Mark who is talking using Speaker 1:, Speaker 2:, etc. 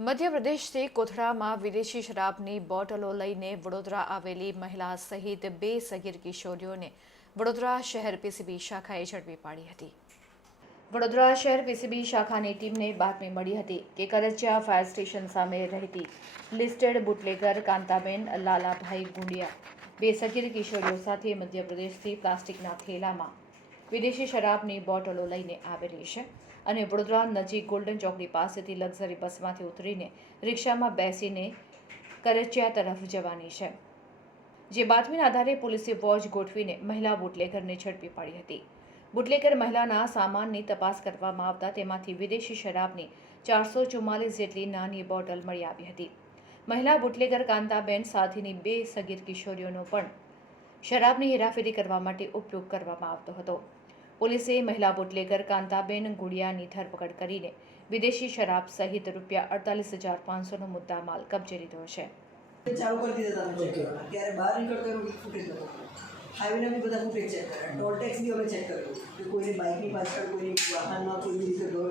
Speaker 1: મધ્યપ્રદેશથી કોથળામાં વિદેશી શરાબની બોટલો લઈને વડોદરા આવેલી મહિલા સહિત બે સગીર કિશોરીઓને વડોદરા શહેર પીસીબી શાખાએ ઝડપી પાડી હતી. વડોદરા શહેર પીસીબી શાખાની ટીમને બાતમી મળી હતી કે કરજિયા ફાયર સ્ટેશન સામે રહેતી લિસ્ટેડ બુટલેગર કાંતાબેન લાલાભાઈ ગુંડિયા બે સગીર કિશોરીઓ સાથે મધ્યપ્રદેશથી પ્લાસ્ટિકના થેલામાં વિદેશી શરાબની બોટલો લઈને આવેલી છે અને વડોદરા નજીક ગોલ્ડન ચોકડી પાસેથી લક્ઝરી બસમાંથી ઉતરીને રિક્ષામાં બેસીને કરચિયા તરફ જવાની છે. જે બાતમીના આધારે પોલીસે વોચ ગોઠવીને મહિલા બુટલેગરને ઝડપી પાડી હતી. બુટલેગર મહિલાના સામાનની તપાસ કરવામાં આવતા તેમાંથી વિદેશી શરાબની ચારસો ચુમ્માલીસ જેટલી નાની બોટલ મળી આવી હતી. મહિલા બુટલેગર કાંતાબેન સાથેની બે સગીર કિશોરીઓનો પણ શરાબની હેરાફેરી કરવા માટે ઉપયોગ કરવામાં આવતો હતો. પોલીસે મહિલા બુટલેગર કાંતાબેન ગુડિયાની ધરપકડ કરીને વિદેશી શરાબ સહિત રૂપિયા અડતાલીસ હજાર પાંચસોનો મુદ્દા માલ કબજે લીધો છે.
Speaker 2: હાઈવેના બી બધા ફૂટેજ ચેક કર્યા. ટોલ ટેક્સ બી અમે ચેક કર્યું. કોઈની બાઇકની પાછળ કોઈની વાહનમાં કોઈ રીતે ગયો